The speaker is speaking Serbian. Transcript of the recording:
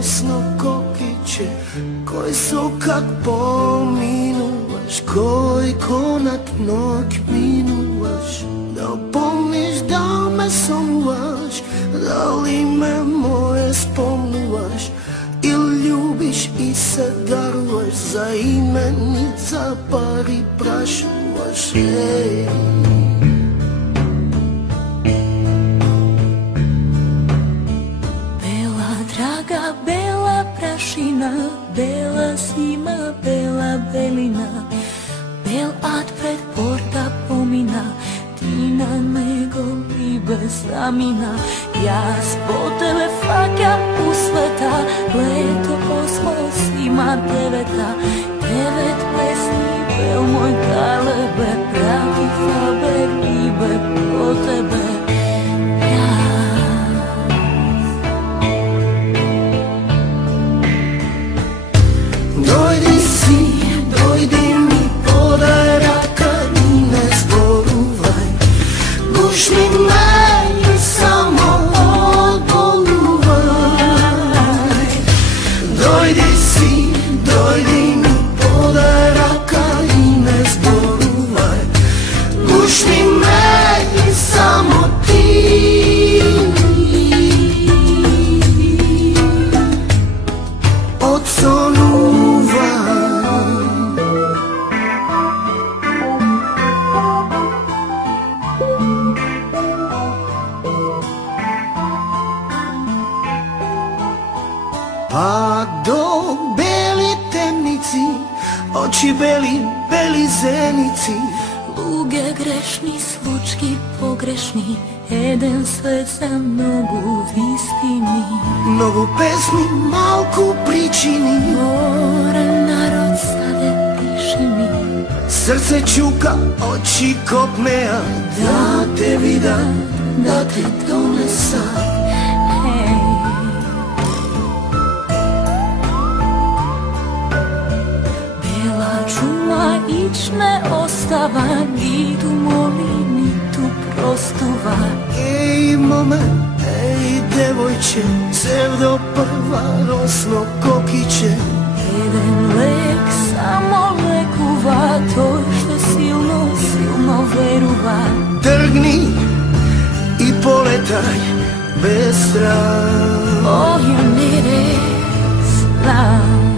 rosno kokiće, koji su kak pominuvaš, koji konak noć minuvaš. Da li pomniš, da li me somnuvaš, da li me moje spomnuvaš, ili ljubiš i se daruvaš, za imenica pari prašuvaš. Ej. Draga bela prašina, bela zima, bela belina, bel ad pred porta pomina, tina nego i bez zamina. Ja zbog tebe fakam u sveta, leto 8, zima 9, 9 pesmi, bel moj galebe, pravi faber ibe po tebe. Dojdi si, dojdi mi, podaj raka i ne zboruvaj, gušni me i samo odboluvaj. Dojdi si, dojdi mi, podaj raka i ne zboruvaj, gušni me i samo ti. Pa do beli temnici, oči beli, beli zenici, luge grešni, slučki pogrešni, jedan svet za mnogu vistini. Novu pesmi, malku pričini, more narod sade piši mi. Srce čuka, oči kopneja, da te vidam, da te donesam. Ić ne ostava, ni tu moli, ni tu prostuva. Ej mome, ej devojče, sevdo prva rosno kokiće. Jedan lek samo lekuva, to što silno, silno veruva. Trgni i poletaj bez straha. Oh, ja ne znam.